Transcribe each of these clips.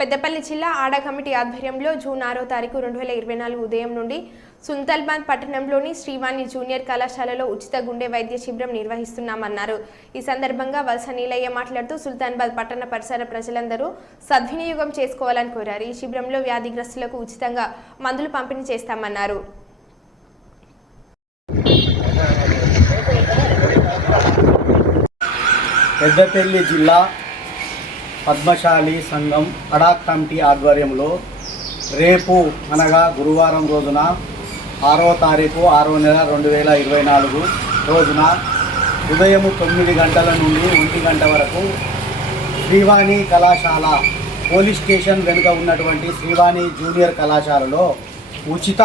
పెద్దపల్లి జిల్లా ఆడ కమిటీ ఆధ్వర్యంలో జూన్ 6వ తారీఖు 2024 ఉదయం నుండి సుల్తానాబాద్ పట్టణంలోని శ్రీవాణి జూనియర్ కళాశాలలో ఉచిత గుండె వైద్య శిబిరం నిర్వహిస్తున్నామన్నారు. ఈ సందర్భంగా వలస నీలయ్య మాట్లాడుతూ సుల్తానాబాద్ పట్టణ పరిసర ప్రజలందరూ సద్వినియోగం చేసుకోవాలని కోరారు. ఈ శిబిరంలో వ్యాధిగ్రస్తులకు ఉచితంగా మందులు పంపిణీ చేస్తామన్నారు. పెద్దపల్లి జిల్లా పద్మశాలి సంఘం అడాక్ కమిటీ ఆధ్వర్యంలో రేపు అనగా గురువారం రోజున 6వ తారీఖు 6వ నెల 2024 రోజున ఉదయం 9 గంటల నుండి 1 గంట వరకు శ్రీవాణి కళాశాల పోలీస్ స్టేషన్ వెనుక ఉన్నటువంటి శ్రీవాణి జూనియర్ కళాశాలలో ఉచిత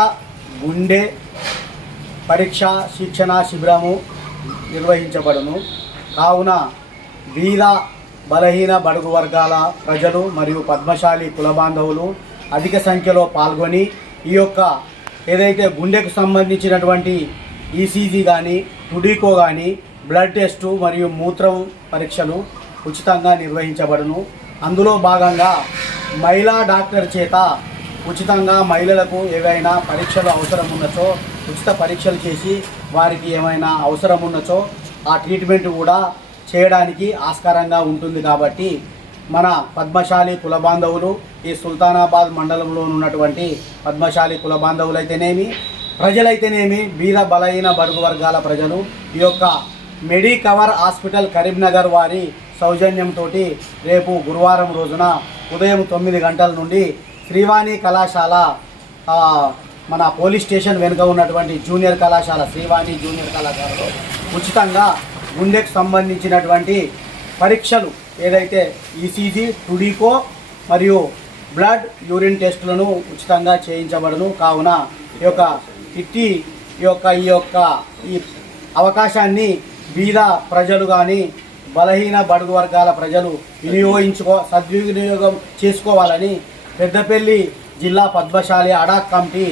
గుండె పరీక్ష శిక్షణ శిబిరము నిర్వహించబడును. కావున బీద బలహీన బడుగు వర్గాల ప్రజలు మరియు పద్మశాలి కుల బాంధవులు అధిక సంఖ్యలో పాల్గొని ఈ యొక్క ఏదైతే గుండెకు సంబంధించినటువంటి ఈసీజీ కానీ టుడికో కానీ బ్లడ్ టెస్టు మరియు మూత్రం పరీక్షలు ఉచితంగా నిర్వహించబడును. అందులో భాగంగా మహిళా డాక్టర్ చేత ఉచితంగా మహిళలకు ఏవైనా పరీక్షలు అవసరం ఉన్నచో ఉచిత పరీక్షలు చేసి వారికి ఏమైనా అవసరం ఉన్నచో ఆ ట్రీట్మెంట్ కూడా చేయడానికి ఆస్కారంగా ఉంటుంది. కాబట్టి మన పద్మశాలి కుల బాంధవులు ఈ సుల్తానాబాద్ మండలంలో ఉన్నటువంటి పద్మశాలి కుల బాంధవులైతేనేమి ప్రజలైతేనేమి బీద బలహీన బడుగు వర్గాల ప్రజలు ఈ యొక్క మెడికవర్ హాస్పిటల్ కరీంనగర్ వారి సౌజన్యంతో రేపు గురువారం రోజున ఉదయం 9 గంటల నుండి శ్రీవాణి కళాశాల మన పోలీస్ స్టేషన్ వెనుక ఉన్నటువంటి జూనియర్ కళాశాల శ్రీవాణి జూనియర్ కళాశాలలో ఉచితంగా గుండెకు సంబంధించినటువంటి పరీక్షలు ఏదైతే ఈసీజీ టుడికో మరియు బ్లడ్ యూరిన్ టెస్టులను ఉచితంగా చేయించబడును. కావున ఈ అవకాశాన్ని బీద ప్రజలు కానీ బలహీన బడుగు వర్గాల ప్రజలు సద్వినియోగం చేసుకోవాలని పెద్దపల్లి జిల్లా పద్మశాలి అడాక్ కమిటీ